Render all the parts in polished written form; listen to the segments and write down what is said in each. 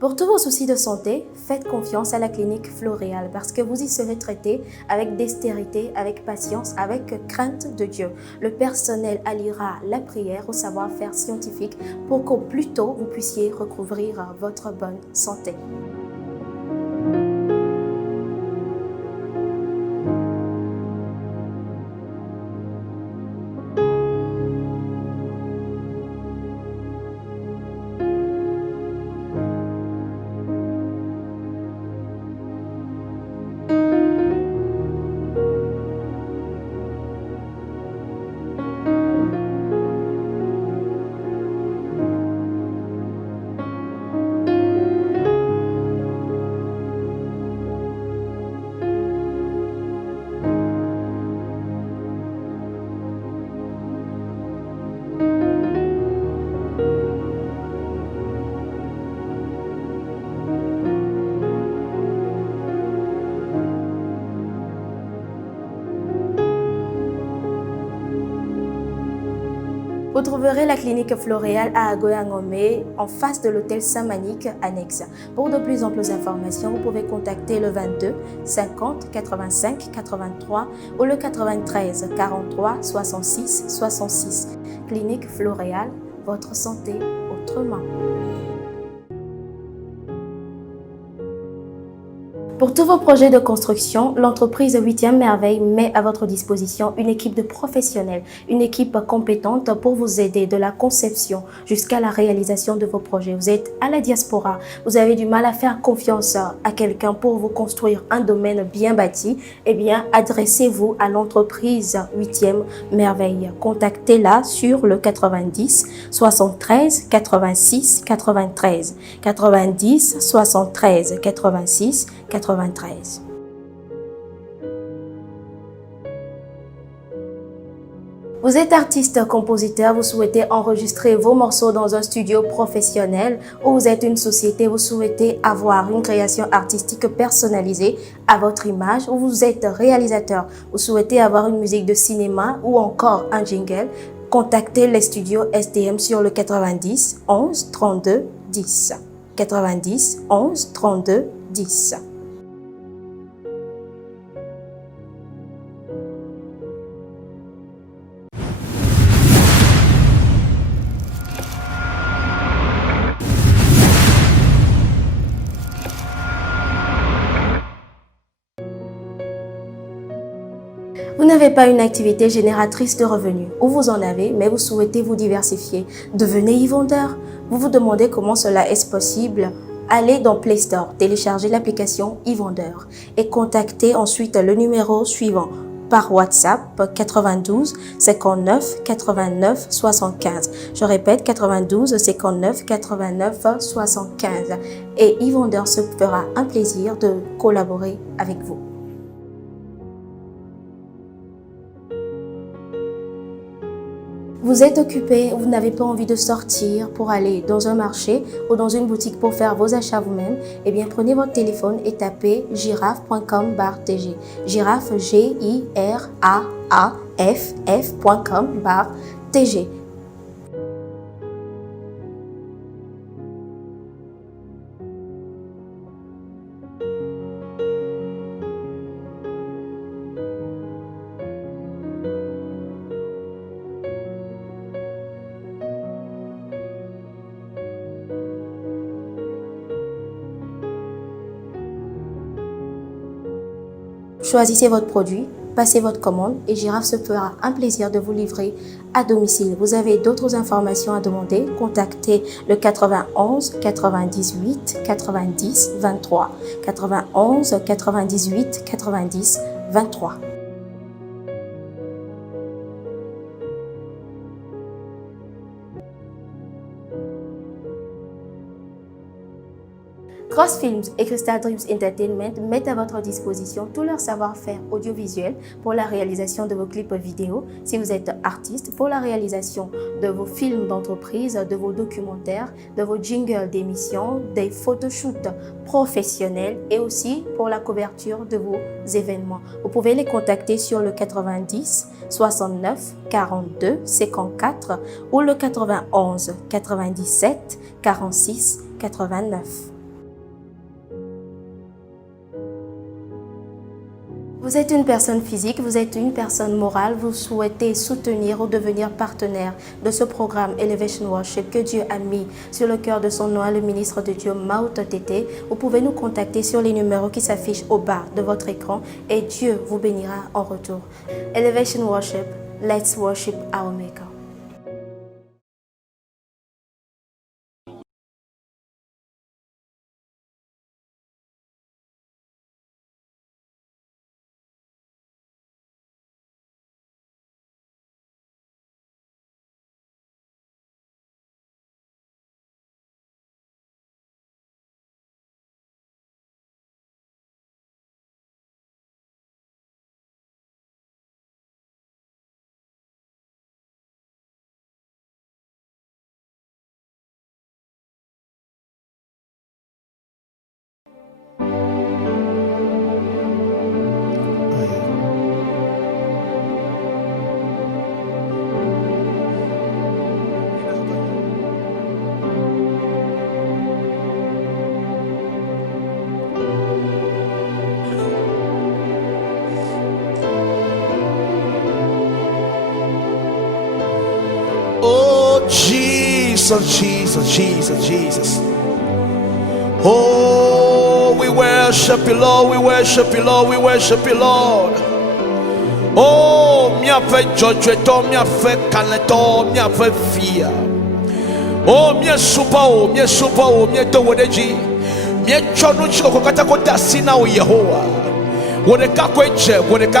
Pour tous vos soucis de santé, faites confiance à la clinique Floréal parce que vous y serez traité avec dextérité, avec patience, avec crainte de Dieu. Le personnel alliera la prière au savoir-faire scientifique pour qu'au plus tôt vous puissiez recouvrir votre bonne santé. Vous trouverez la clinique Floréal à Agoya-Ngomé, en face de l'hôtel Saint-Manique annexe. Pour de plus amples informations, vous pouvez contacter le 22 50 85 83 ou le 93 43 66 66. Clinique Floréal, votre santé autrement. Pour tous vos projets de construction, l'entreprise 8e Merveille met à votre disposition une équipe de professionnels, une équipe compétente pour vous aider de la conception jusqu'à la réalisation de vos projets. Vous êtes à la diaspora, vous avez du mal à faire confiance à quelqu'un pour vous construire un domaine bien bâti, eh bien, adressez-vous à l'entreprise 8e Merveille. Contactez-la sur le 90 73 86 93, 90 73 86 93. Vous êtes artiste, compositeur, vous souhaitez enregistrer vos morceaux dans un studio professionnel ou vous êtes une société, vous souhaitez avoir une création artistique personnalisée à votre image ou vous êtes réalisateur, vous souhaitez avoir une musique de cinéma ou encore un jingle, contactez les studios STM sur le 90 11 32 10. 90 11 32 10. Vous n'avez pas une activité génératrice de revenus ou vous en avez, mais vous souhaitez vous diversifier. Devenez e-vendeur. Vous vous demandez comment cela est possible. Allez dans Play Store, téléchargez l'application e-vendeur et contactez ensuite le numéro suivant par WhatsApp 92 59 89 75. Je répète 92 59 89 75 et e-vendeur se fera un plaisir de collaborer avec vous. Vous êtes occupé, vous n'avez pas envie de sortir pour aller dans un marché ou dans une boutique pour faire vos achats vous-même, eh bien prenez votre téléphone et tapez giraffe.com/tg. Giraffe GIRAAFF.com/tg. Choisissez votre produit, passez votre commande et Giraffe se fera un plaisir de vous livrer à domicile. Vous avez d'autres informations à demander, contactez le 91 98 90 23. 91 98 90 23. Cross Films et Crystal Dreams Entertainment mettent à votre disposition tout leur savoir-faire audiovisuel pour la réalisation de vos clips vidéo. Si vous êtes artiste, pour la réalisation de vos films d'entreprise, de vos documentaires, de vos jingles d'émissions, des photoshoots professionnels et aussi pour la couverture de vos événements. Vous pouvez les contacter sur le 90 69 42 54 ou le 91 97 46 89. Vous êtes une personne physique, vous êtes une personne morale, vous souhaitez soutenir ou devenir partenaire de ce programme Elevation Worship que Dieu a mis sur le cœur de son nom, le ministre de Dieu, Mauta Tété. Vous pouvez nous contacter sur les numéros qui s'affichent au bas de votre écran et Dieu vous bénira en retour. Elevation Worship, let's worship our Maker. Oh, Jesus, Jesus, Jesus, Jesus. Oh, we worship you, Lord. We worship you, Lord. We worship you, Lord. Oh, mia fe jojo, mia fe kaneto, mia fe fear. Oh, mia super, mia super, mia to wodeji. Mia chonu chiko kokata kota sina o Yehowa. Wodeka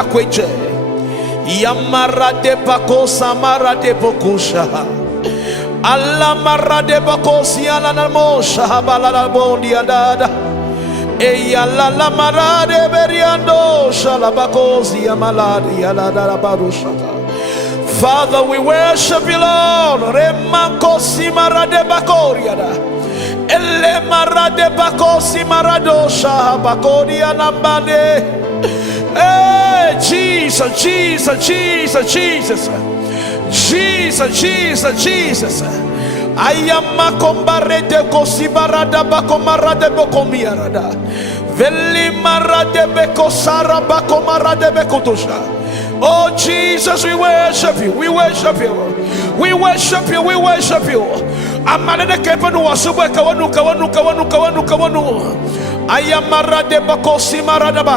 kweche. Yamara de bako samara de bokusha. Allah mara de bako siana na mosha balala bondi adada. Eyala la mara de beriando shalabako siamaladi alada barushata. Father, we worship you, Lord. Remanko simara de bakoriada. Elle mara de bako simarado shahabakori anambade. Hey, Jesus, Jesus, Jesus, Jesus, Jesus, Jesus, Jesus. Ayama kombare de kosibarada bakomara de bokomiarada. Veli mara de bekosara bakomara de bekotosha. Oh Jesus, we worship you, we worship you, we worship you, we worship you. Amane de kepenu wasubwe kawanu.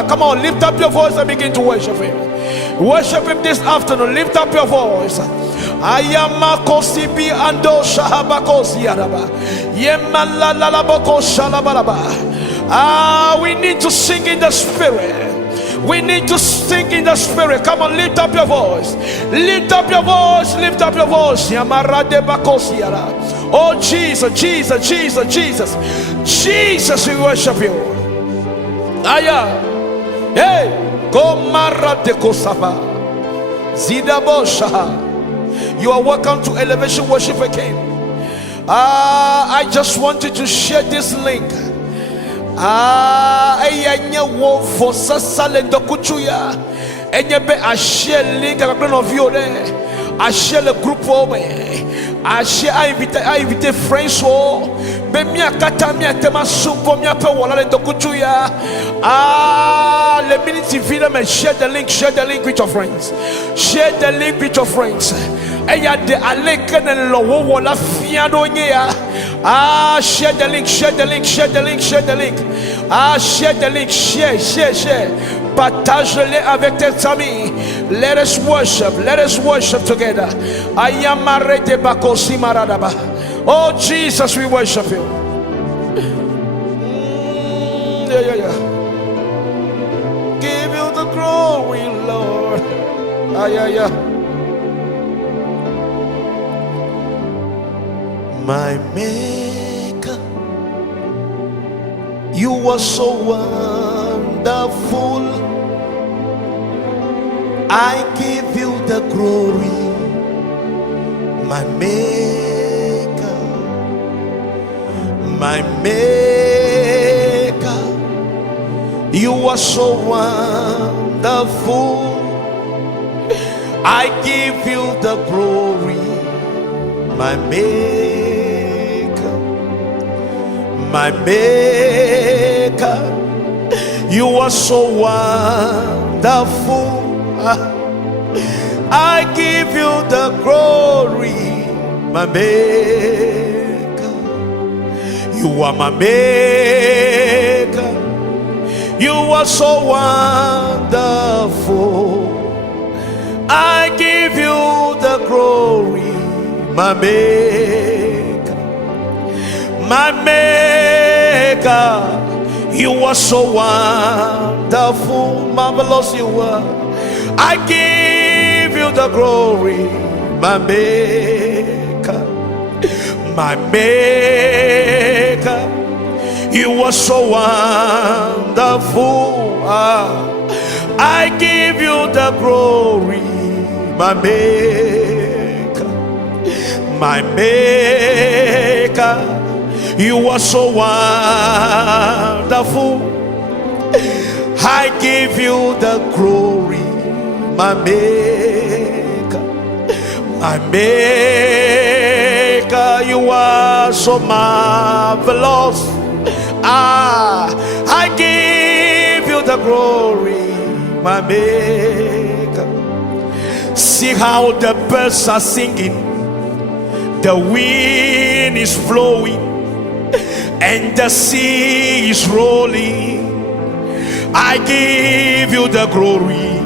Come on, lift up your voice and begin to worship him. Worship him this afternoon. Lift up your voice. Ayamakosibi ando shahabakosi araba. Yemalalabako shalabalaba. We need to sing in the spirit. We need to sing in the spirit. Come on, lift up your voice. Lift up your voice. Lift up your voice. Yamarade bakosiara. Oh Jesus, Jesus, Jesus, Jesus. Jesus, we worship you. Aya. Hey. Komara de kosaba. Zidabosha. You are welcome to Elevation Worship again. I just wanted to share this link. Enya wo for sasale dokuchuya. Enya be I share link avec plein of you there. I share le groupe home. I share I invite friends so. Be mi akata mi atema supo mi ape wala le dokuchuya. Le minute vile me share the link with your friends. Share the link with your friends. Enya de aleke ne lo wo wala fiado nyea. Share the link. Share the link. Share the link. Share. Partage-les avec tes amis. Let us worship together. Ayamarete bakosi maradaba. Oh Jesus, we worship you. Yeah. Give you the glory, Lord. Yeah. My Maker, you are so wonderful. I give you the glory, my Maker, my Maker. You are so wonderful. I give you the glory, my Maker, my Maker. You are so wonderful. I give you the glory, my maker. You are my maker. You are so wonderful. I give you the glory, my maker. My maker. You are so wonderful, marvelous you are. I give you the glory, my maker. My maker. You are so wonderful. I give you the glory, my maker. My maker. You are so wonderful. I give you the glory, my maker. My maker. You are so marvelous. I give you the glory, my maker. See how the birds are singing, the wind is blowing, and the sea is rolling. I give you the glory,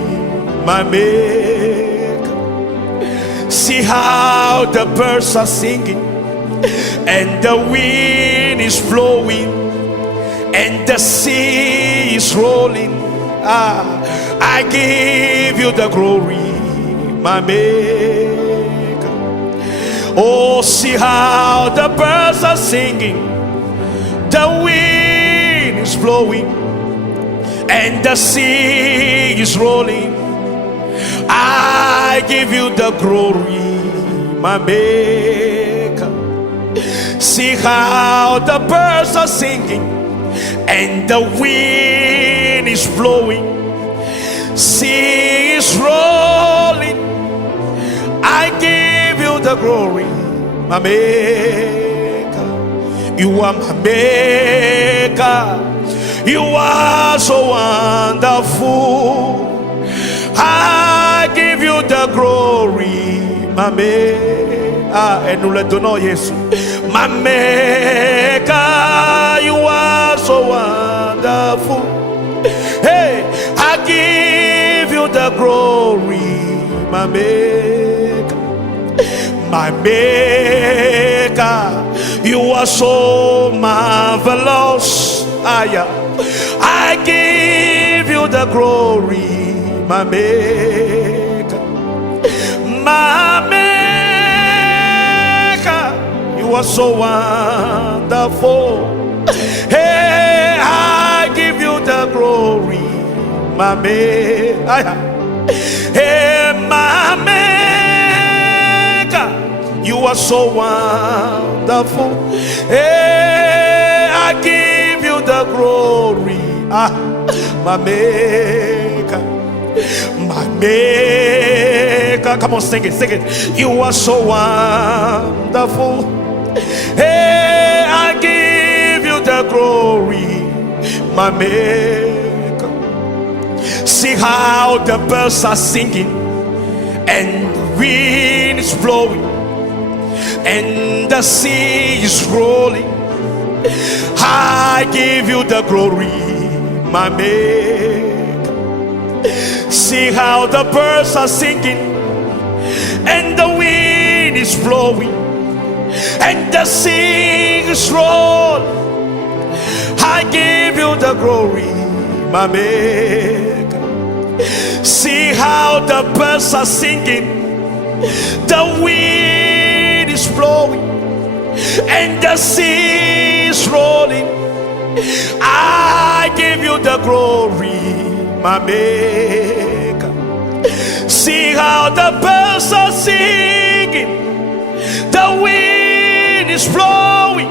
my maker. See how the birds are singing, and the wind is blowing, and the sea is rolling. I give you the glory, my maker. Oh, see how the birds are singing, the wind is blowing, and the sea is rolling. I give you the glory, my maker. See how the birds are singing, and the wind is blowing, sea is rolling. I give you the glory, my maker. You are my maker. You are so wonderful. I give you the glory, my maker. Et nous le donnons, Jésus. My maker, you are so wonderful. Hey, I give you the glory, my maker. My maker, you are so marvelous. I give you the glory, my maker. My maker, you are so wonderful. Hey, I give you the glory, my maker. Hey, my maker, you are so wonderful. Hey, I give you the glory, my maker. My maker. Come on, sing it, sing it. You are so wonderful. Hey, I give you the glory, my maker. See how the birds are singing, and the wind is blowing, and the sea is rolling. I give you the glory, my maker. See how the birds are singing, and the wind is blowing, and the sea is rolling. I give you the glory, my maker. See how the birds are singing, the wind is blowing, and the sea is rolling. I give you the glory, my maker. See how the birds are singing, the wind is blowing,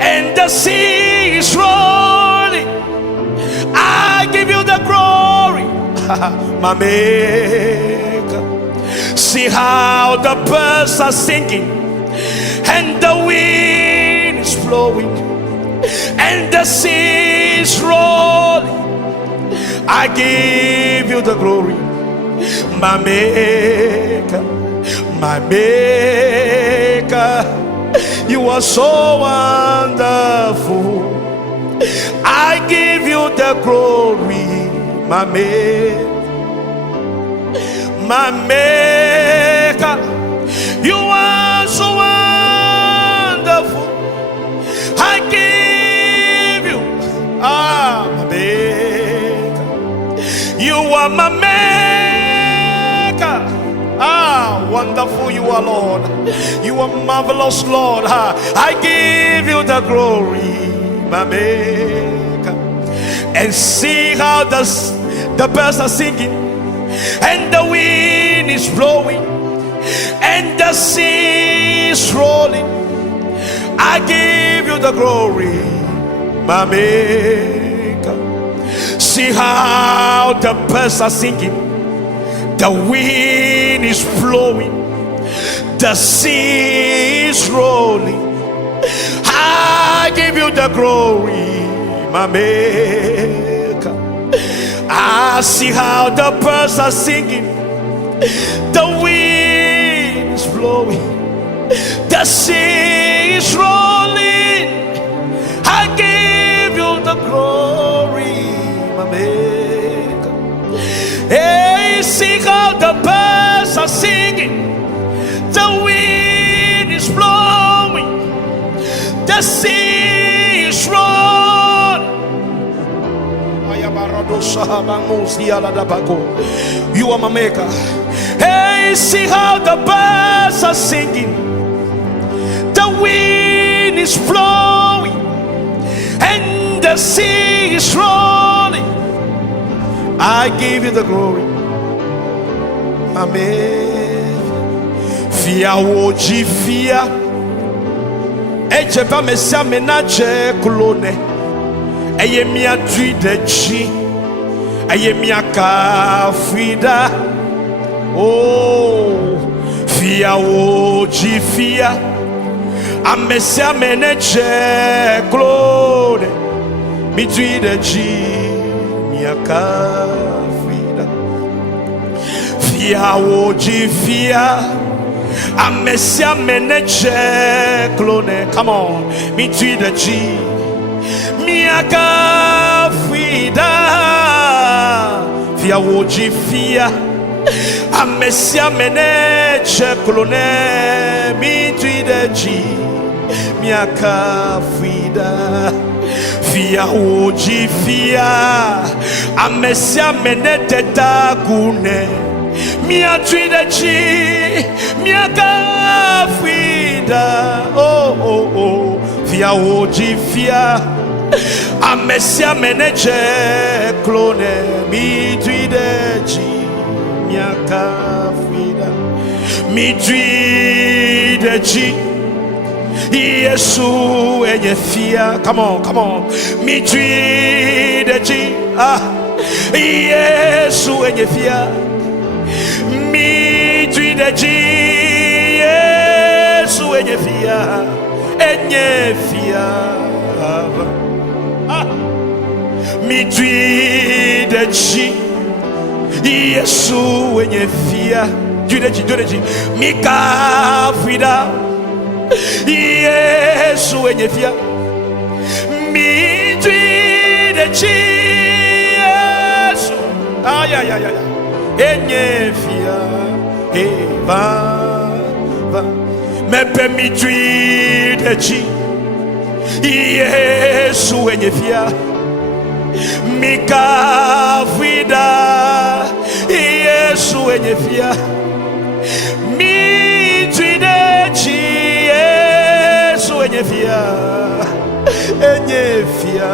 and the sea is rolling. I give you the glory, my maker. See how the birds are singing, and the wind is blowing, and the sea is rolling. I give you the glory. My maker, my maker, you are so wonderful. I give you the glory, my maker, my maker, you are so wonderful. I give you, my maker, you are my maker. Wonderful you are, Lord. You are marvelous, Lord. I give you the glory, my maker. And see how the birds are singing, and the wind is blowing, and the sea is rolling. I give you the glory, my maker. See how the birds are singing, the wind is blowing, the sea is rolling. I give you the glory, my maker. I see how the birds are singing, the wind is blowing, the sea is rolling. I give you the glory, my maker. Hey, see how the birds are singing, the wind is blowing, the sea is rolling. You are my maker. Hey, see how the birds are singing, the wind is blowing, and the sea is rolling. I give you the glory, my maker. Fia woji fia, eje ba mesia menaje klone. Eye mi adui dechi, eye mi akafida. Oh, fia woji fia, amesia menaje klone. Mi dui dechi. Fia woji fia, amesia meneche clone. Come on, me tui de ji, miaka fida. Fia woji fia, amesia meneche clone. Me tui de ji, miaka fida. Fia woji fia, amesia menete tagune. Mia tuide chi, mia kafida. Oh oh oh, fia woji fia, amesia meneche clone. Mi tuide chi, mia kafida. Mi tuide chi. Yesu enye fia. Come on, come on. Mi tui de ji. Yesu enye fia. Mi tui de ji. Yesu enye fia. Enye fia. Mi tui de ji. Yesu enye fia. Tu de ji. Mi ka fida. Yesu enye fia, mi tui de chi. Yesu, ay ay ay ay, enye fia, va, me pe mi tui de chi. Yesu enye fia, mi ka fida. Yesu enye fia, mi tui de chi. Enye fia, enye fia.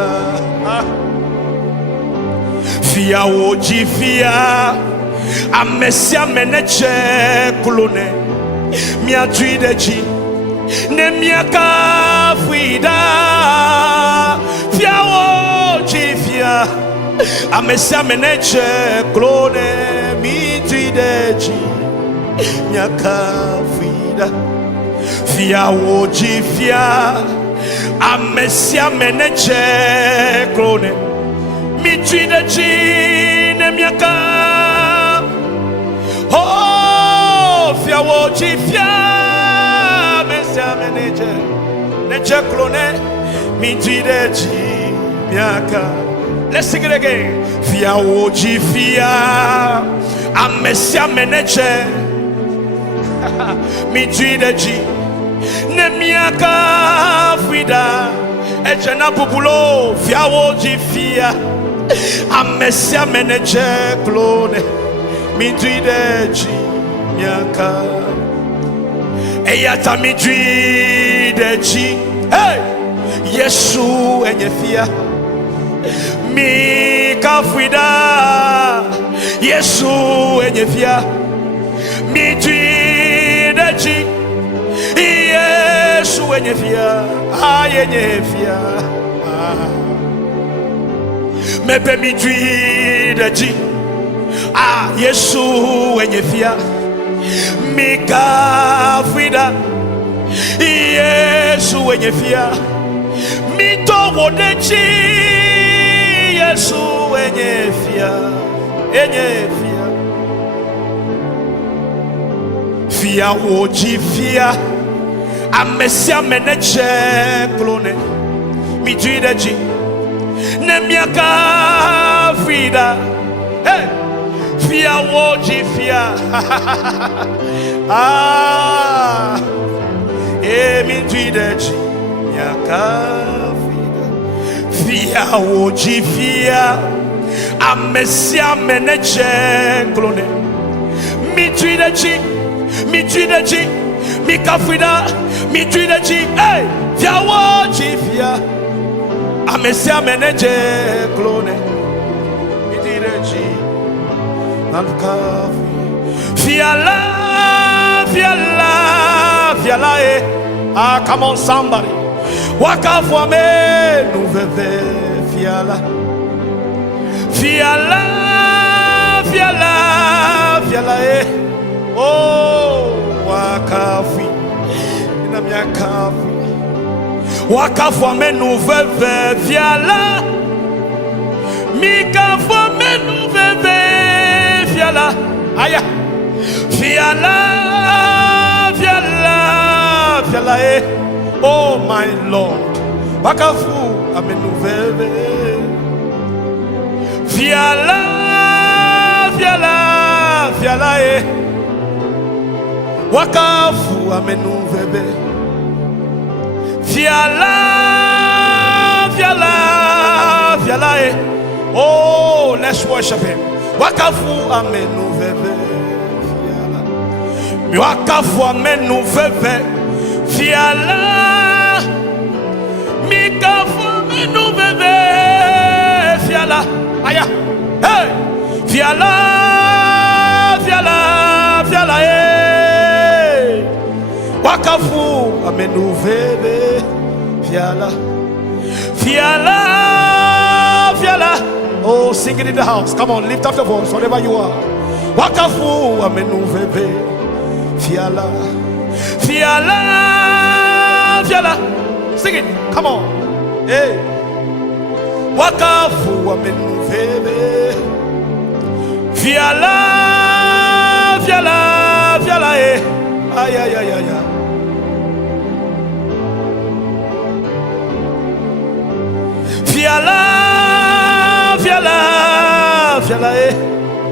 Fia woji fia, amesia meneche klone. Mia tui de ji, ne mia ka fida. Fia woji fia, amesia meneche klone. Mi tui de ji, mia ka fida. Fia woji fia, amesia meneche clone. Mi tui de ji. jifia mesia meneje neje clone mi jideji miaka. Let's sing it again. Fia wo jifia amesia meneje mi jideji ne miaka frida ejena bubulo fia wo jifia amesia meneje clone mi jideji miaka eyata mi jideji hey Yesu enyefia mi kafida Yesu enyefia mi jideji Yesu enyefia ayenyefia mebe mi jideji Yesu enyefia mi kafida Yesu enyefia mi towodeji Yesu enyefia fia woji fia amesia meneche clone mi jideji ne miaka frida hey fia woji fia mi jideji miaka fia woji fia amesia meneche clone mi jideji mi kafida mi jideji hey fia woji fia amesia meneche clone mi jideji fiala come on somebody waka for me nouvelle fiala oh waka fi ina miaka waka for me nouvelle fiala mika for me nouvelle fiala aya fiala oh my Lord wakafu ame nouvelle fiala wakafu ame nouvelle fiala oh let's worship him wakafu ame nouvelle wakafu ame nouvelle fiala mikafu ame nouvelle fiala aya hey fiala wakafu ame nouvelle fiala oh sing it in the house, come on, lift up the voice wherever you are. Wakafu ame nouvelle fiala sing it, come on, hey wakafu ame nouvelle fiala eh ay fiala eh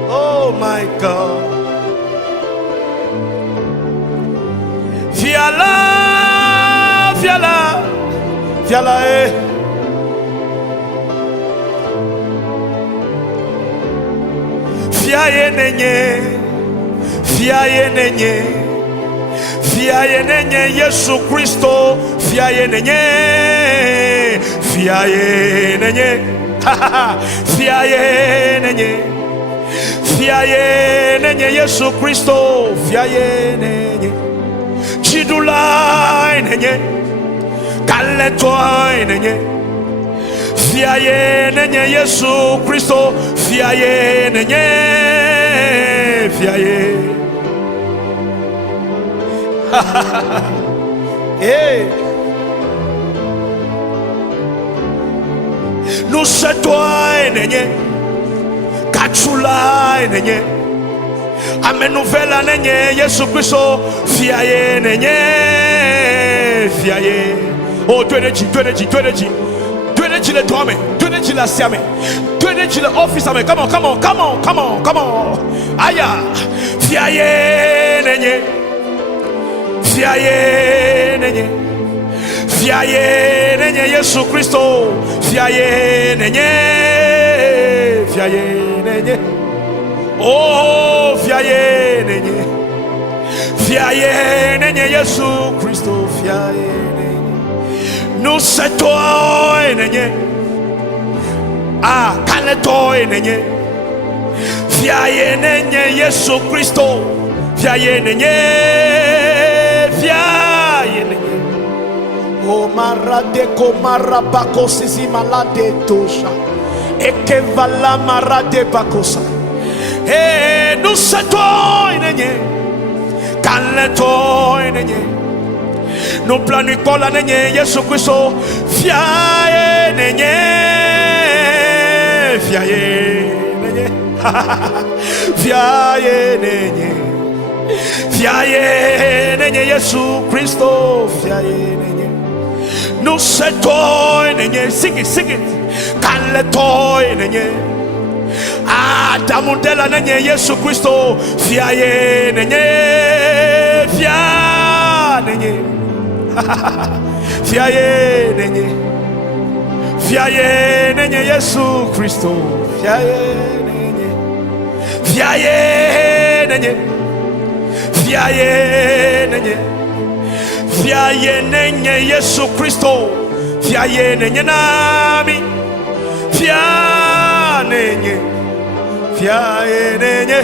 oh my God fiala eh fiaye nenye Yesu Kristo fiaye nenye Yesu Kristo fiaye nenye chidula nenye kaleto nenye fiaye nenye Yesu Kristo fiaye nenye hey nous c'est toi nenye kachula nenye Amen nouvelle année Yesu Christo fiaye nenye fiaye. Oh Dieu de Dieu, Dieu de Dieu, Dieu de Dieu. Dieu de Dieu le droit mais Dieu de Dieu la siame. Dieu de Dieu le office mais come on come on come on come on come on. Aya fiaye nenye fiaye nenye fiaye nenye Yesu Christo fiaye nenye fiaye nenye. Oh, fiaye nenye, fiaye nenye Yesu Christo, fiaye nenye. Nous c'est toi nenye, ah, kale toi nenye, fiaye nenye Yesu Christo, fiaye nenye, fiaye nenye. Oh marade ko marabako sisi malade tosha, ekevala marade bakosa. Hey, nous c'est toi, nenye, calme toi, nenye. Nous planifions la nenye, Yesu Christo, fiaye nenye, fiaye nenye, fiaye nenye, fiaye nenye, Yesu Christo, fiaye nenye. Nous c'est toi, nenye, sing it, calme toi, nenye. Ah, damundela nenye Yesu Christo, fiaye nenye, fia nenye, fiaye nenye, fiaye nenye Yesu Christo, fiaye nenye, fiaye nenye, fiaye nenye, fiaye nenye Yesu Christo, fiaye nenye nami, fia nenye. Fiaye nenye,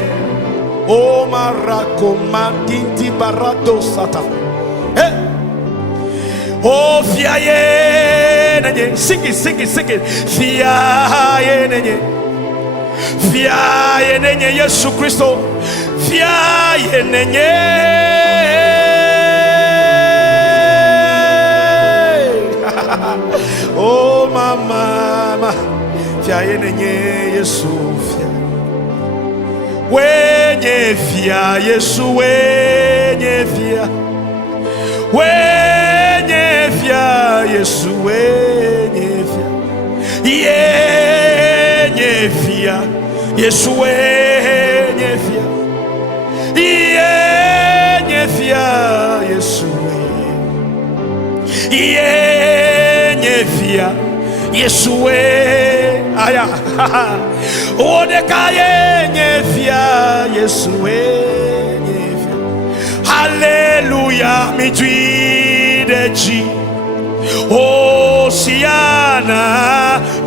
o marako mandinti barato sata. Hey, oh fiaye nenye, sing it. Fiaye nenye Yesu Christo, fiaye nenye. Oh mama, fiaye nenye Yesu fiaye. Wenye fia Yesu wenye fia, wenye fia Yesu wenye fia, yenye fia Yesu wenye fia, yenye fia Yesu yenye fia Yesu aya odekaye nyefia Yesu nyefia. Hallelujah mitwideji Osiana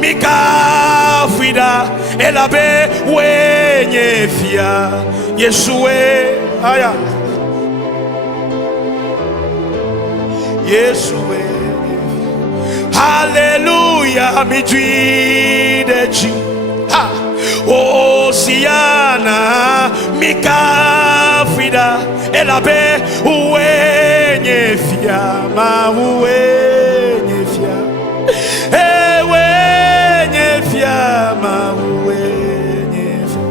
mikafida elabe wenyefia Yesu aya Yesu Hallelujah, mitwideji ha Osiana mikafida elabe uwenyefia ma uwenyefia wenyefia ma uwenyefia.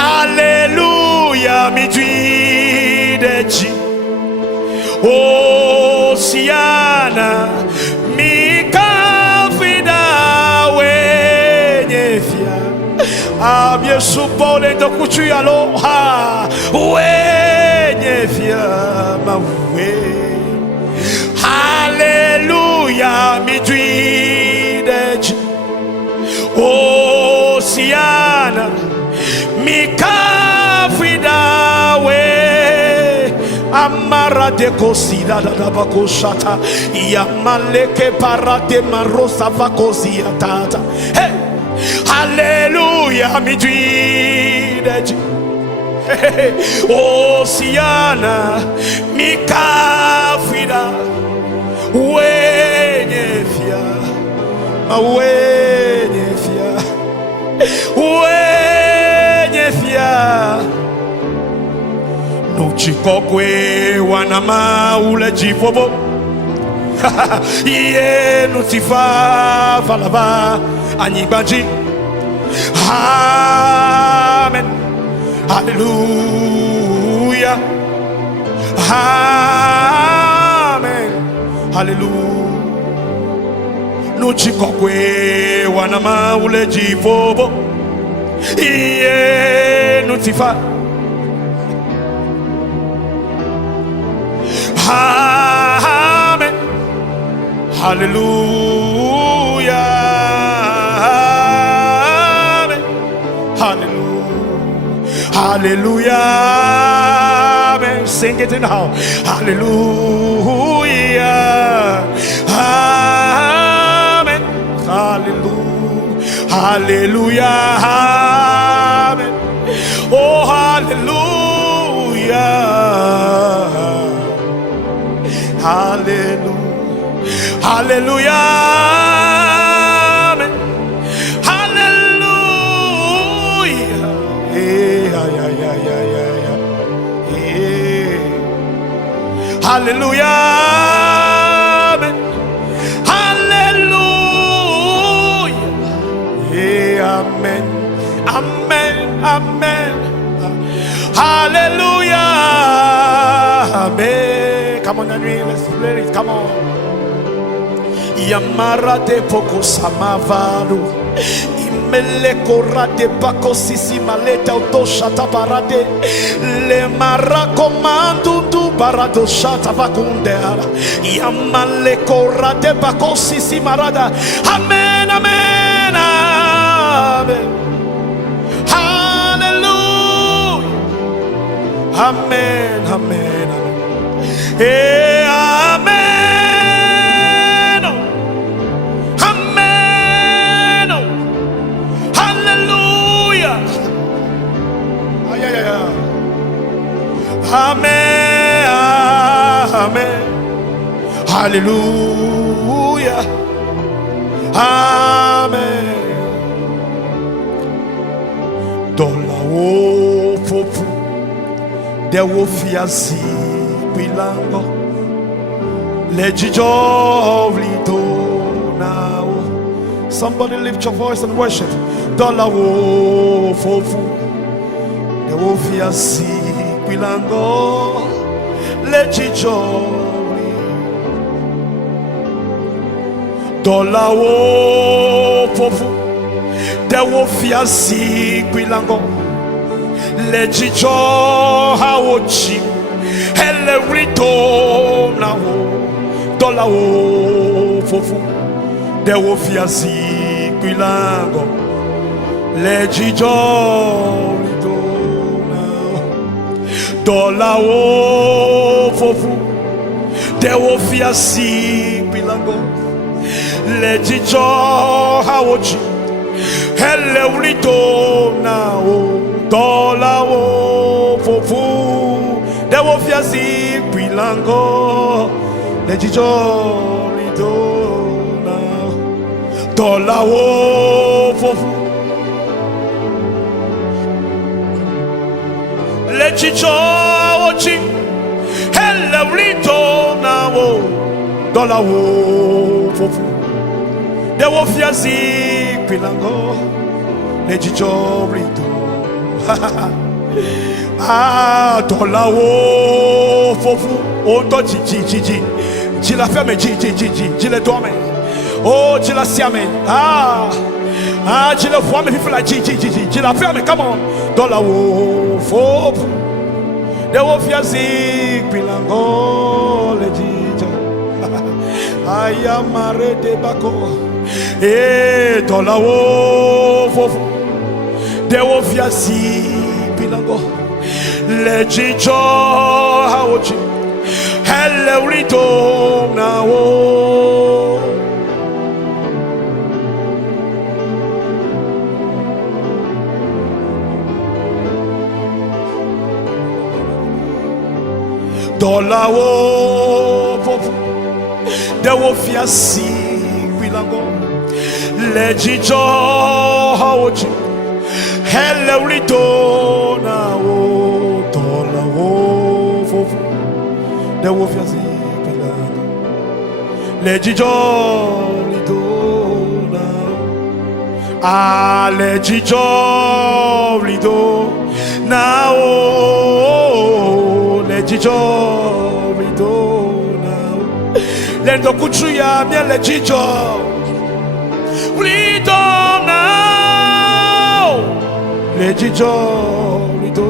Hallelujah, mitwideji Osiana mikafida wenyefia Yesu pole ndo kuchuyalo ha wenyefia mawe. Hallelujah mitwideji Osiana mikafida we amara de kosida da bakoshata yamaleke parate marosa vakosia tata. Hey, hallelujah mitwideji Osiana mikafida wenyefia wenyefia wenyefia Nuchikokwe wanama ule jivobo Iye nutifa falava anyibaji. Amen. Hallelujah. Amen. Hallelujah. Nuchikokwe wanama ule jivobo. Iye nutifa. Amen. Hallelujah. Amen. Hallelujah. Hallelujah. Amen. Sing it now. Hallelujah. Amen. Hallelujah. Hallelujah. Amen. Oh, hallelujah. Hallelujah. Hallelujah. Amen. Hallelujah. Yeah, yeah, yeah, yeah, yeah, yeah. Yeah. Hallelujah. Amen. Hallelujah. Yeah, amen. Amen. Amen. Hallelujah. Amen. Come on, Henry, let's play it. Come on. Yamarate poko samavaru. Imele korate pako sisi maleta utoshata parade. Le marako mandu du barado shata vakundera. Yamale korate pako sisi marada. Amen, amen, amen. Hallelujah. Amen, amen, amen. Hey, amen. Amen. Hallelujah. Ay, ay, ay. Amen. Amen. Hallelujah. Amen. Dans la haut fofu, de wo fiasi bilango, le jijo vlito now. Somebody lift your voice and worship. Dans la haut fofu, de wo fiasi bilango, le jijo. Dans la haut fofu. De wo fiasi kwilango le jijo haochi ele rito na wo dola wo fofu de wo fiasi kwilango le jijo rito na dola wo fofu de wo fiasi kwilango le jijo haochi hele urito na o dola o fofu de wo fiasi pilango le jijo rito na dola o fofu le jijo ochi hele urito na o dola o fofu de wo fiasi pilango le jijo rito. Ah, dola wo fofu o to ji la ferme ji le dorme. Oh, ji la siame. Ah, ji le voix me fait la ji la ferme. Come on, dola wo fofu de wo fiasi pilango le jijo. Ayamare de bako. Eh, dola wo fofu de wo fiasi pilango le jijo haochi hele urito na wo dola wo fofu de wo fiasi pilango le jijo haochi hele urito na wo dola wo fofu de wo fiasi pilango le jijo rito na le jijo rito na wo le jijo miendo kuchuya miele jijo lido now le jijo lido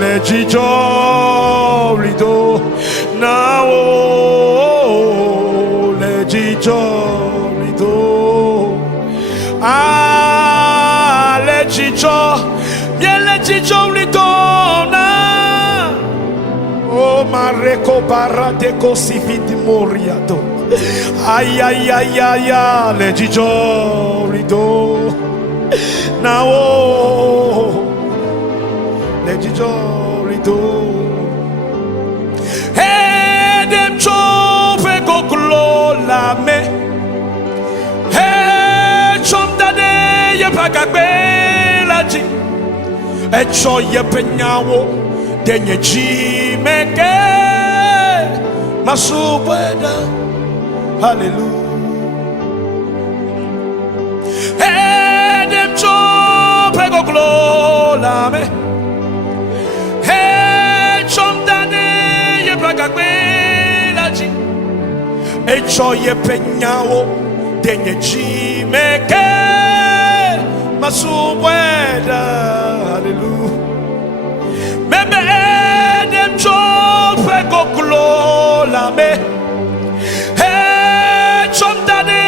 le jijo lido now le jijo lido le jijo miele jijo lido na oh mareko barate cosifiti moriato ay ay ay ay le jijo lido na oh le jijo lido hey dem chope koklo la me hey chom dade ye pagagbe la ji e cho ye penyawo denye ji meke masubeda hallelujah hey dem chope koklo la me hey chom dade ye pagagbe la ji e cho ye penyawo denye ji meke masubeda hallelujah meme dem chope koklo la me hey chom dade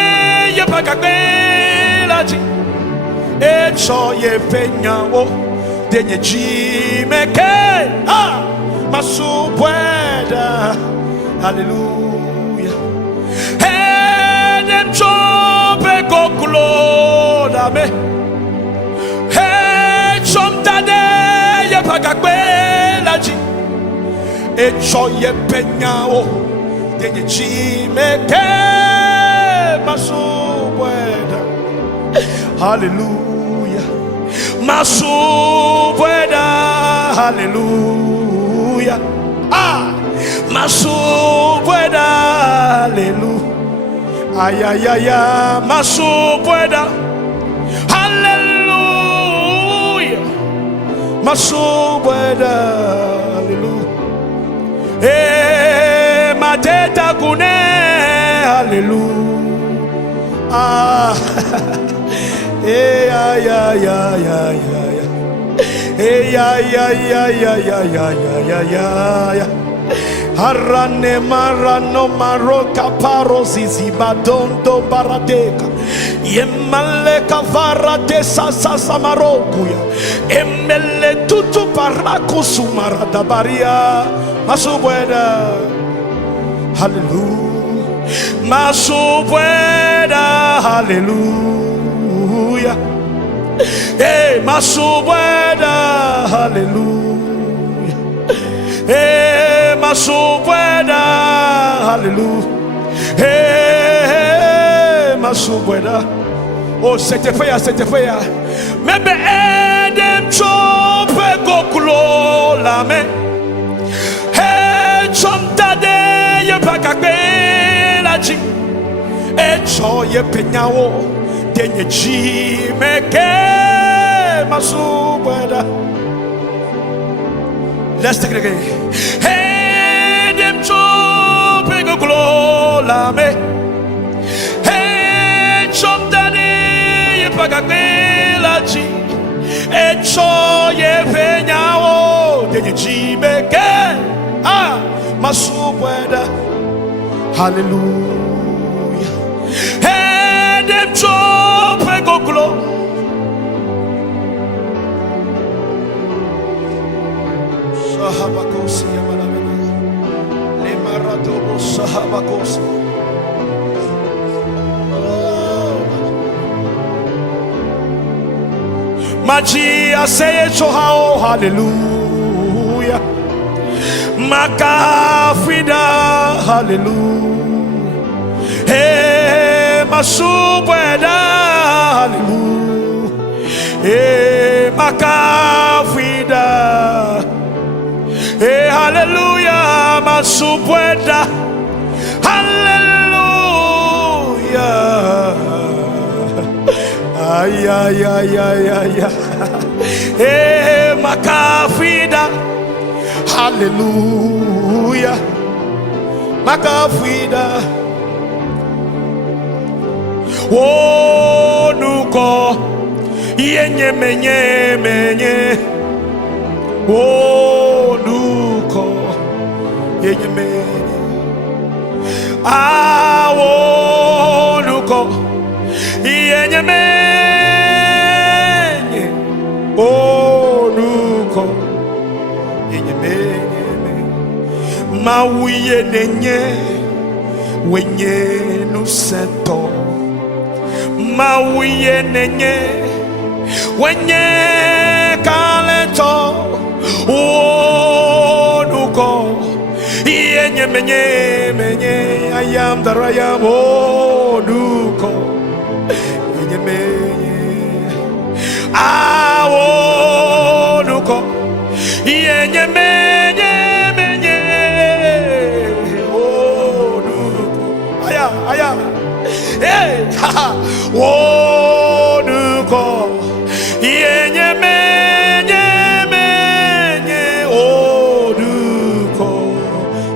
ye pagagbe la ji e cho ye penyawo denye ji meke masubeda hallelujah hey dem chope koklo la me hey chom dade ye pagagbe la ji e cho ye penyao denye ji meke masubeda hallelujah masubeda hallelujah masubeda hallelujah ay ay ay masubeda hallelujah masubeda hallelujah eh mateta kune hallelujah eh ay ay ay ay eh ay ay ay ay ay ay ay harane marano maroka parozizi badondo baradeka yemale kavara de sasa marokuya emele tutu barako sumarada baria masubweda hallelujah masubweda hallelujah hey masubweda hallelujah hey masubweda hallelujah hey masubweda oh c'était fait mebe edem chope koklo la me hey chom dade ye pagagbe la ji e cho ye penyawo denye ji meke masubweda. Let's take it again. Hey, dem chope koklo la me hey chom dade ye pagagbe la ji e cho ye penyawo denye ji meke masubweda hallelujah hey dem chope koklo sahabakosi yamanamena le maradobo sahabakosi magia say chohao hallelujah makafida hallelujah hey masubweda hallelujah hey makafida hey hallelujah masubweda hallelujah ay ay ay ay ay hey makafida hallelujah makafida wonuko yenye menye wonuko yenye menye wonuko yenye menye wonuko yenye menye mauye nenye wenye nuseto mauye nenye wenye kaleto wonuko yenye menye I am that I am wonuko yenye menye wonuko yenye menye wonuko aya hey wonuko yenye menye wonuko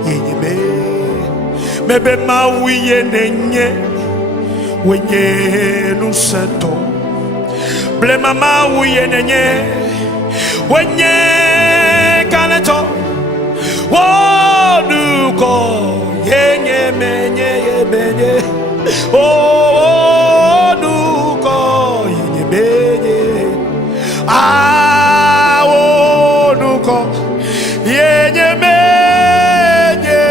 yenye mebe mawiye nenye wenye nuseto blema mawiye nenye wenye kaleto wonuko yenye menye wonuko yenye menye wonuko yenye menye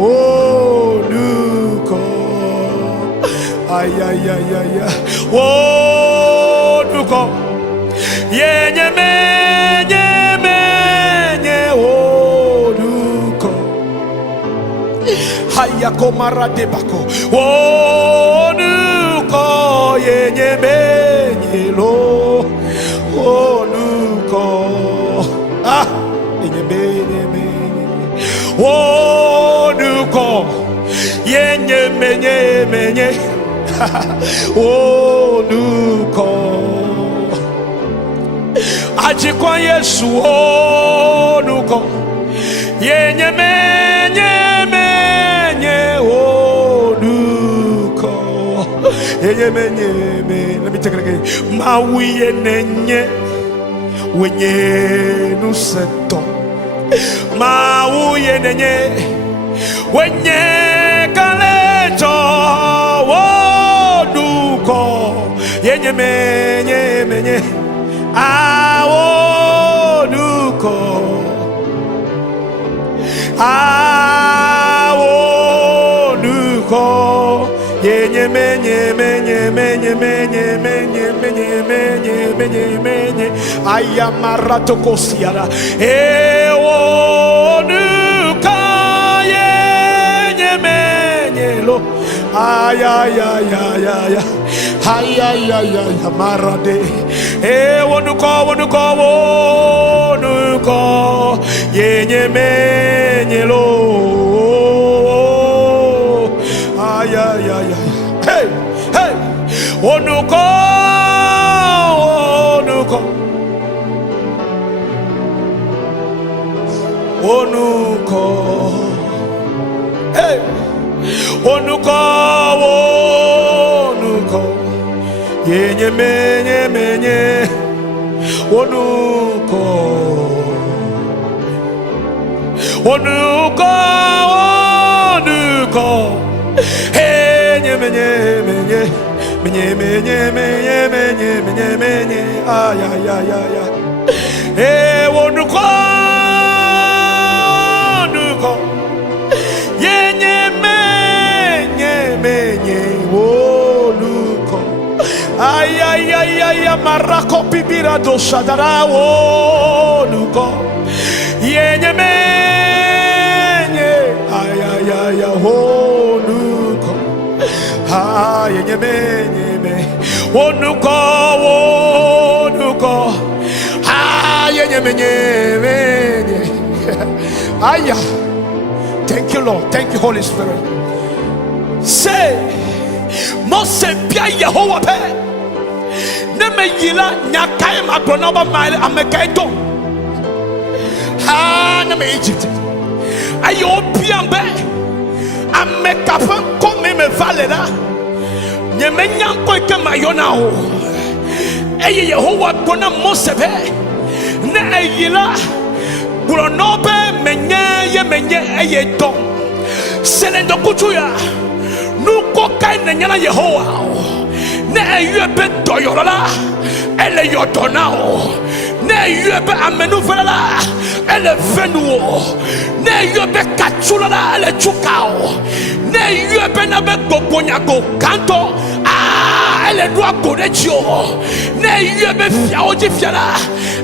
wonuko ay wonuko yenye menye wonuko haya komara debako wonuko yenye menye wonuko yenye menye wonuko yenye menye wonuko ajikwa Yesu wonuko yenye menye wonuko yenye menye let me take it again mawiye nenye wenye nuseto mawiye nenye wenye kaleto wonuko yenye menye wonuko wonuko yenye menye ayamarato kosiara wonuka yenye menye lo ayayayayaya marade wonuko yenye menye lo ayayaya hey wonuko hey wonuko yenye menye wonuko yenye menye ayayaya wonuko yenye menye wonuko ayayaya marako pibira doshadara wonuko yenye menye ayayaya wonuko yenye menye wonuko yenye menye aya. Thank you, Lord. Thank you, Holy Spirit. Say, Mose Pia Yehovah pe. Neme yila nyakaye magrona ba mile amekaito. Ha neme Egypt. ayo biambe amekafa comme me valela nyemenya ko ke mayona o eye Yehowa bona mosebe ne ayila buronobe menye eye don selendo kutuya nuko kai nyana Yehowa ne ayebe doyorola ele yodonao ne ayebe amenuvelala ele venuo ne ayebe kachulala ele chukao ne ayebe na be gobonya go kanto elle doit connaître Dieu. Ne yebe fia oji fiala.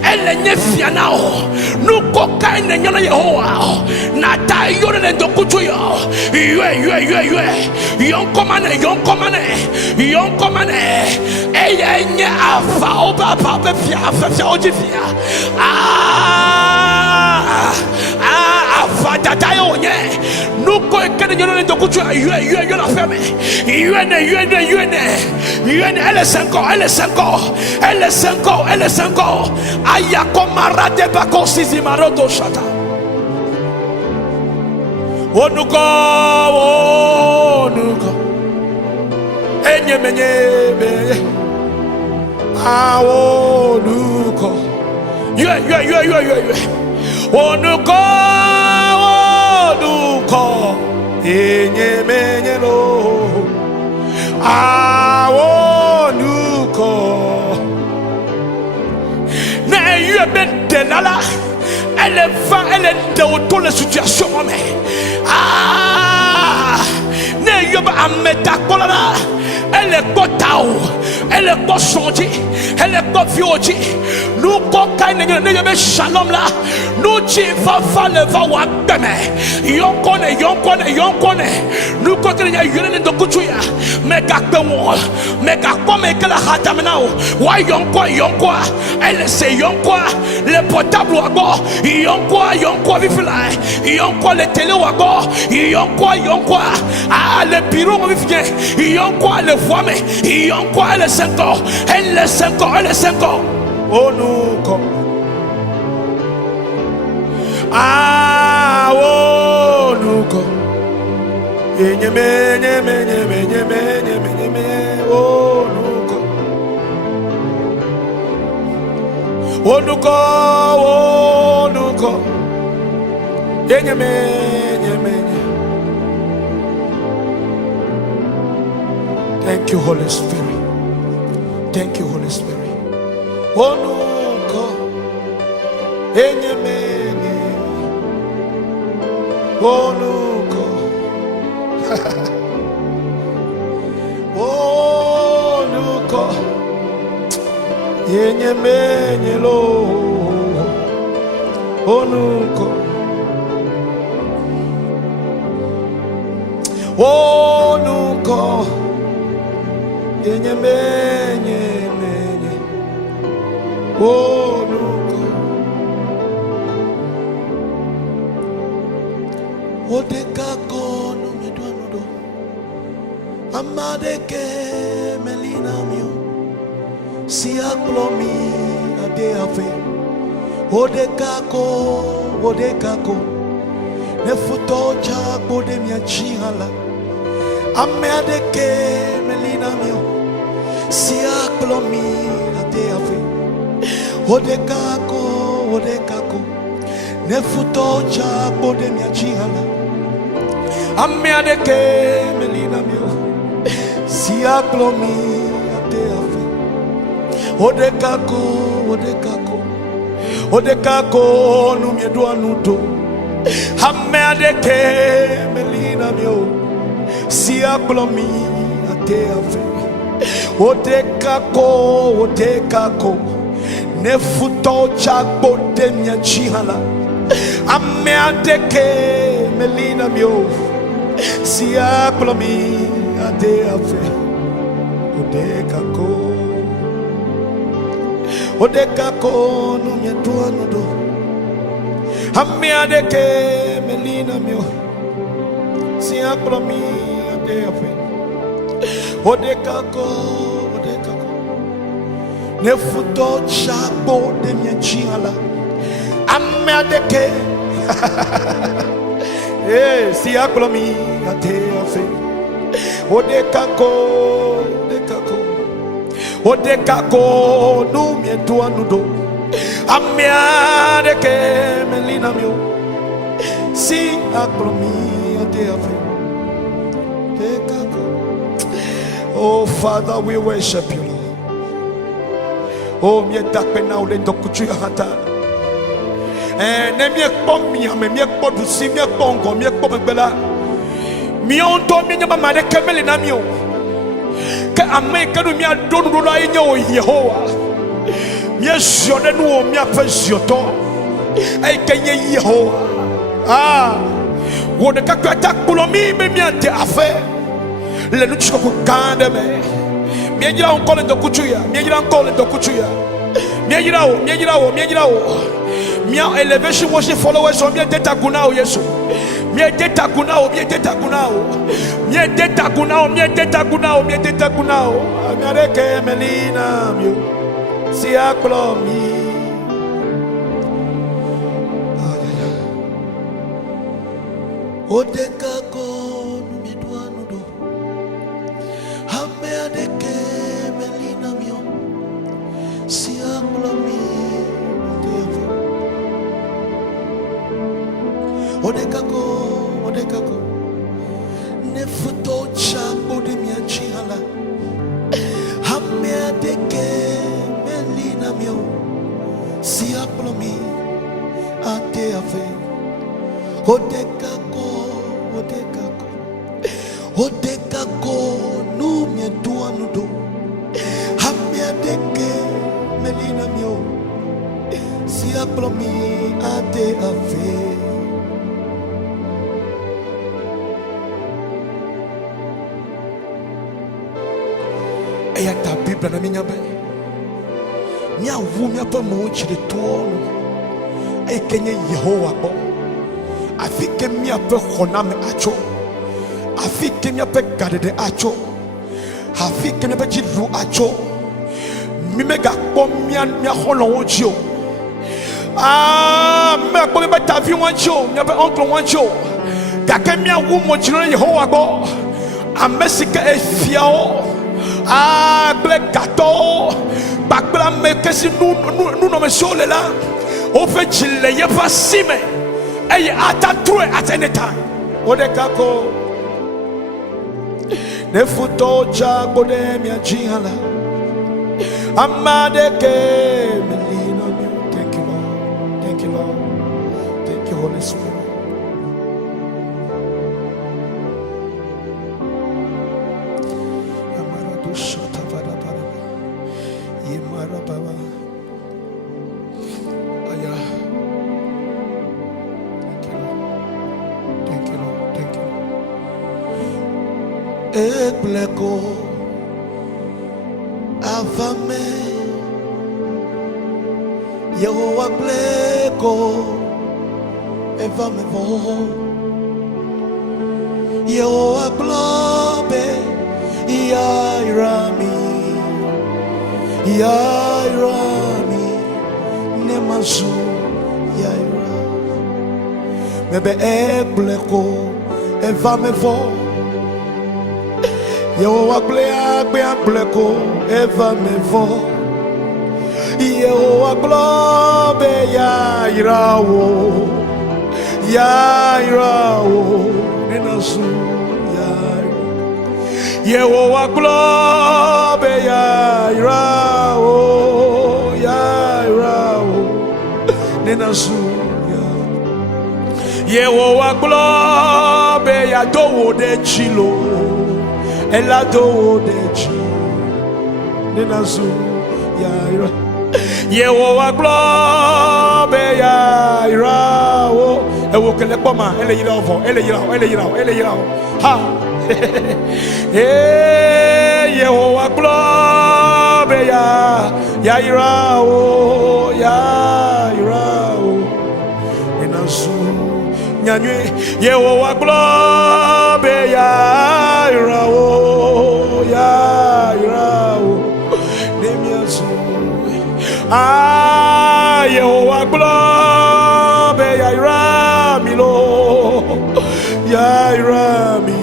Elle nye fiana o. Nu kokai ne nyana Yehowa. Na ta yore ne dokutu yo. Yue. Yon komane. Eye nye afa oba pa fia oji fia. Afa dada yo nye. Nu ko ekene nyana ne dokutu yue la ferme. Yue elle est 5 ans. Ayakomara de bako sizimaroto shata. Onuko. Enye. Onuko. Yue. Onuko. Enye lo. Elle est dans toutes les situations. Elle est kotao, elle est kosondi, elle est kofioji. Nous kokai ne shalom là. Nous va le va wa deme. Yon kone. Nous kokai ne yule ne dokutuya. Mega kemo, mega kome kala hatamnao. Wa yon kwa. Elle c'est yon kwa. Le portable wa go. Yon kwa vifla. Yon kwa le télé wa go. Yon kwa. Ah le bureau wa vifien. Yon kwa le voix mais yon kwa elle est 5 ans. Elle est 5 ans. Oh nous. Oh nous. Nyeme. Oh nous. Thank you, Holy Spirit. Oh no, oh no, oh no, oh no. Oh no, oh no, oh de kako no me do amade ke melina mio si aklomi ade ave oh de kako ne futo cha bode mia chihala amade ke melina mio si aklomi ade ave oh de kako ne futo cha bode mia chihala amade ke melina mio si aklomi ade ave oh de kako no me do anuto amade ke melina mio si aklomi ade ave oh de kako ne futo cha bode mia chihala amade ke melina mio si aklomi ade ave ode kako no me tuano do amade ke melina mio si aklomi ade ave ode kako ne futo chabo de mia chiala amade ke Eh, si aklomi ate afe. Odekako, odekako. Odekako nu mietu anudo. Amia de ke melina mio. Si aklomi ate afe. Odekako. Oh Father, we worship you, Lord. Oh, mietake na ule dokuchu hata. Ne miek pom mi ame miek podu si miek pongo miek pom bela. Mi on to mi nyama mane kemele na mi o. Ke ame ke no mi adonu do la enyo Yehowa. Mi esione nu o mi afesioto. E ke ye Yehowa. Ah. Wo de kakwa takulo mi mi ante afe. Le nu chiko ku kande me. Mi ejira on kole dokuchuya. Mi ejira on kole dokuchuya. Mi ejira o, mi ejira o, mi ejira o. Mia elevation worship followers on mia data gunao Yesu. Mia data gunao, mia data gunao. Mia data gunao, mia data gunao, mia data gunao. Amerike melina mio. Si aklo mi. Odeka ko mi duanu do. Hame adeke melina mio. Si aklo mi. Odekako, odekako. Nefuto chango de miachihala. Hame adeke melina mio. Si aplomi ate ave. Odekako, odekako. Odekako nu mietua nudo. Hame adeke melina mio. Si aplomi ate ave. Eyata Biblia na minha bem. Minha minha pamonte de tono. E quem é Yehowa bom. A fi que minha pe honame acho. A fi que minha pe garde de acho. A fi que minha pe jilu acho. Mi mega bom minha hono onjo. Ah, me ko me ta vi onjo. Minha pe oncle onjo. Da que minha mo jino Yehowa bom. A mesika e fiao. Ah, black gato, bakbla me kesi nous no me sole là. O fait chile ye fasime. Eye ata true at any time. Odekako. Ne futo cha bode mi ajihala. Amadeke melina mi. Thank you, Lord. Thank you, Lord. Thank you, Holy Spirit. Ebleko avame Yehowa bleko evame vo Yehowa globe yairami nemazu yaira mebe ebleko evame vo Yehowa bleko eva me vo Yehowa globe yairawo nenasu yaira Yehowa globe yairawo nenasu yaira Yehowa globe yadowo de chilo Elado deji nenazu yaira Yehowa globe yaira o ewo kele poma ele yira ha Yehowa globe yaira o nenazu nyanywe Yehowa globe yaira o Ah, Yehowa globe yaira milo Yairami.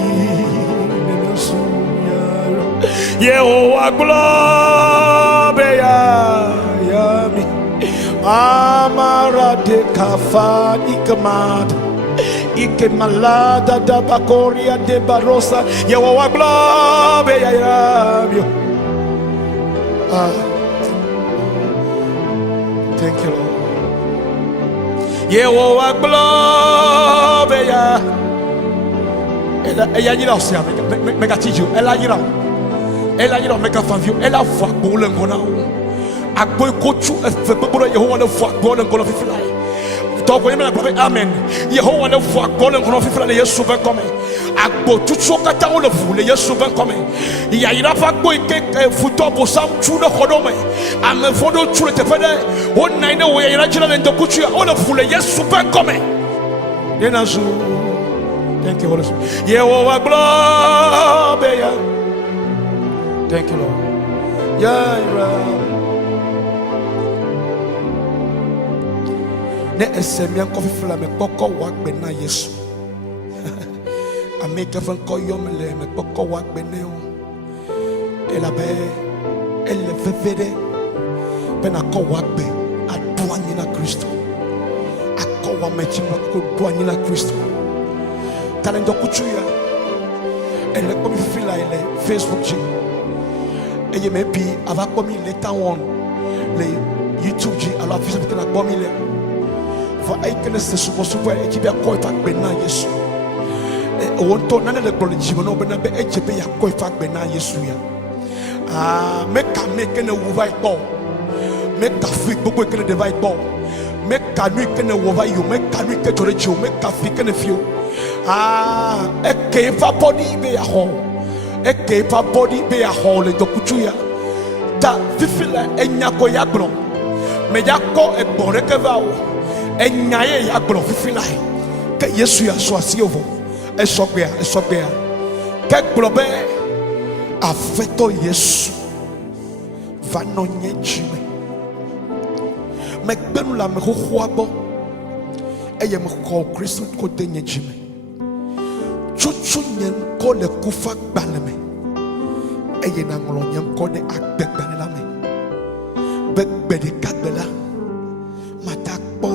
Yehovah globe yami. Amara de kafa ikamad. Ikemalada da bakoria de barosa. Yehovah globe yami. Thank you, Lord. Yehovah globe ya. Ella yira osia mega tiju. Ella yira mega fanvio. Ella voit pour le ngona. Agboy kochu fait pour Yehovah le voit pour le ngona fifila. Donc vous me amen. Yehovah le voit pour le ngona fifila le Yesu va comme. Agbo tucho kata o le fu le Yesu va comme. Ya ira fa boy ke futo bo sam chu le khodome. Ame fodo chu le tefede. O naine wo ya ira chila le ndokuchu ya o le fu le Yesu va comme. Yenazu. Thank you, Holy Spirit. Yehovah globe ya. Thank you, Lord. Yaira. Ne esemian kofi fula me koko wagbe na Yesu. Ameke fan koyom le me koko wagbe ne o. Elabe ele vevede pena ko wagbe aduanyi na Kristo. Akowa mechi na ko duanyi na Kristo. Talendo kuchuya. Elle est comme il fait là, elle est Facebook. Et il m'a dit, avant comme il est en les YouTube, alors vous savez que la comme il est. Faut que c'est souvent et qui vient quoi faire bena Yesu. Et on tourne dans le gloire de Dieu, on bena be et qui vient quoi faire bena Yesu ya. Ah, mais quand mais que ne vous va pas, mais quand fuit beaucoup que ne devait pas, mais quand lui que ne vous va you, mais quand lui que tu le mais quand fuit que ne fio. Ah, et que va body be a home. Et que va body be a hole de kuchuya. Ta fifila enyako yaglo. Me yako e bore que va o. Enyaye yaglo fifila. Que Yesu ya soisi ovo. E sokbea. Que globe afeto Yesu. Va no nyejime. Me gbenu la me hoabo. Eye me ko Kristo ko de nyejime. Chuchu nyen ko le kufa gbaleme. Eye na ngolo nyen ko de agbegbe la me. Begbe de kagbela. Matakpo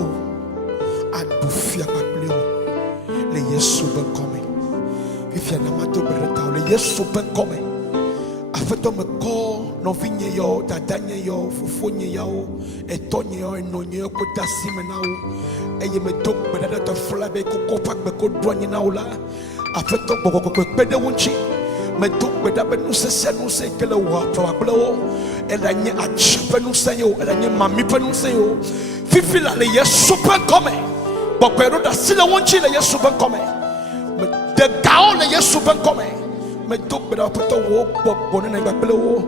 adufia kableo. Le Yesu ben come. Fifia na mato bereta le Yesu ben come. Afeto me ko no finye yo, dadanye yo, fufonye yo, etonye yo, enonye yo ko tasime na o. Eye me tok bedada to flabe ko kopak be ko douanye na o la. Afeto boko ko pede wunchi me tok beda be no sese no se kele wa fa blo elanye achipe no se yo elanye mami pe no se yo fifila le Yesu pe come boko ero da sile wunchi le Yesu pe come me de gao le Yesu pe come me tok beda afeto wo bobo ne ba blo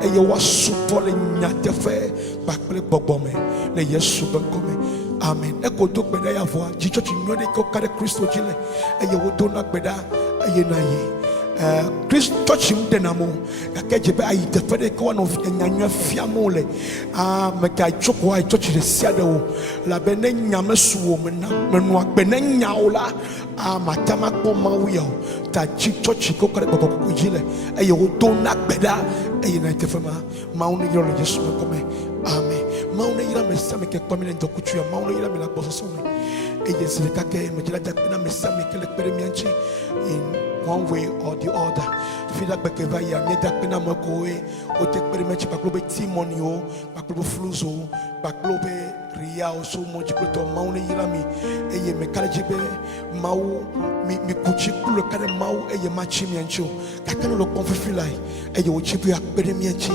eye wa supo le nyate fe ba bobo me le Yesu pe come. Amen. Eko do gbeda ya voa ji church nyode ko kare Kristo jile eye wo do na gbeda eye na ye Kristo church im denamo ka keje be ayi tefede ko no nyanwa fiamo le me ka choko ai church de sia de wo la be ne nyame suwo me na menu agbe ne nyaola matama ko mawo ta ji church ko kare ko jile eye wo do na gbeda eye na tefema mawo ne yoro Yesu ko me. Amen. Mauna ira mesame ke kwa mine ndokuchu ya mauna ira mila boso some. Eje silika ke mejila jakpina mesame ke lekpere mianchi in one way or the other. Fila beke vaya nye jakpina mwekoe o tekpere mianchi baklobe timoni o, baklobe fluzo, baklobe ria o so mojikuto mauna ira mi eye mekale jibe mau mi kuchikulu kare mau eye machi miancho. Kakano lo konfifilai eye uchibu yakpere mianchi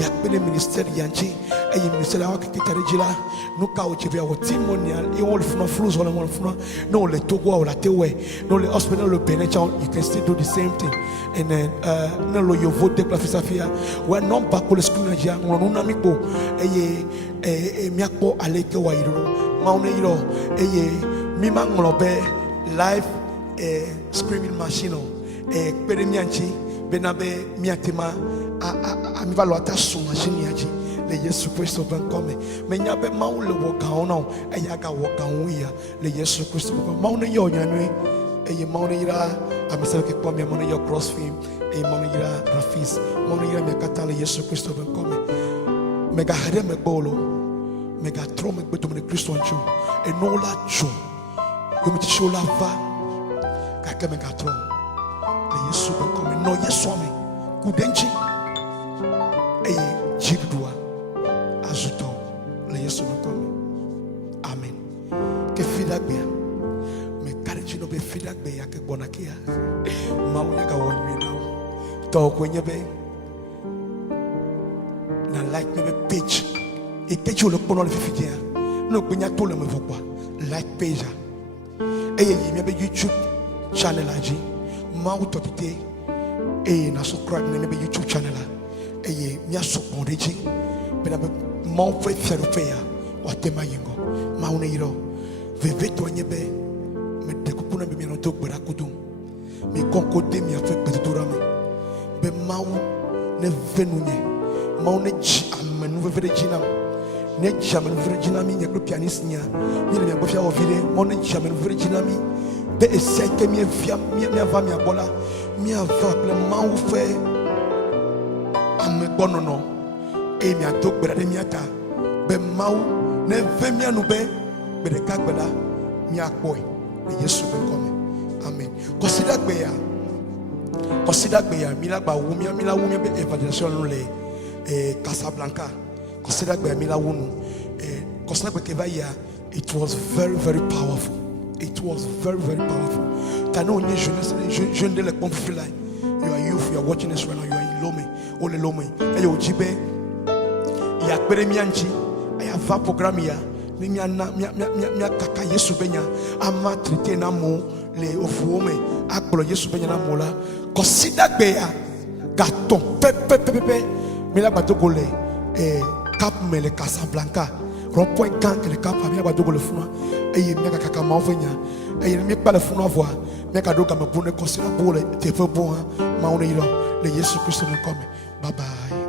yakpere ministeri yanchi. Eye ministeri awa kikitare jila nuka uchibu ya watimonial i wole funa fluzo wole wole funa no le togo wala tewe no le hospital le benecha. You can still do the same thing. And then no lo yo vote la fisafia we non ba ko le school na ja ngono na mipo eye miakpo aleke wa iro maune iro eye mi mangolo be live screaming machine pere mianchi benabe miatima mi valo atasu machine yaji le Yesu Kristo ben come me nyabe maule wo ka ono eya ga wo ka wo ya le Yesu Kristo maune yo nyanwe eye mauna ira amesema ke kwa mauna yo cross film e mauna ira rafis mauna ira me katale Yesu Kristo ben come mega hade me bolo mega tro me beto me Kristo ancho e no la cho yo me tisho la va ka ke mega tro le Yesu ben come no Yesu me kudenchi eye jigdua azuto le Yesu ben come amen ke fida bia me kariji no be fida be ya ke bonakia mauna ga wonwe na to kwenye be na like me page e page o le pono le fifidia no gbenya to le me vokwa like page e ye mi be YouTube channel aji ma utotite e na subscribe na me YouTube channel e ye mi asopon deji be na ma fe fiero fe ya o tema yingo ma una iro veve to nyebe me de kupuna be mi no to gbara kudum mi konkode mi afa petura me be ma ne venunye maune ji amenu vere jinam ne jamenu vere jinami ne group pianist nya ni le bofia o vile maune jamenu vere jinami be eseke mi via mi ava mi abola mi ava le mau fe am bonono e mi atok bra de mi aka be mau ne ve mi anu be de kagbela mi akboy le Yesu be come amen consider gbe ya mi la gba wu mi la wu mi be evangelisation le Casablanca, consider it was very, very powerful. It was very, very powerful. You are youth, you are watching this right now, you are in Lome, Ole Lome, and you jibe, ya peremianchi, I have a program here, mia kaka Yesu benya, ama trite na mo, le ofuome, akbolo Yesu benya na mola, consider beya, gaton, pepe. Mila batogole cap mele Casablanca rond-point quand le cap mila batogole funa et meka kaka mavenya et mi pas le funa voir meka doka me bonne considère pour le te fait bon ma on est là le Yesu Christ me comme bye bye.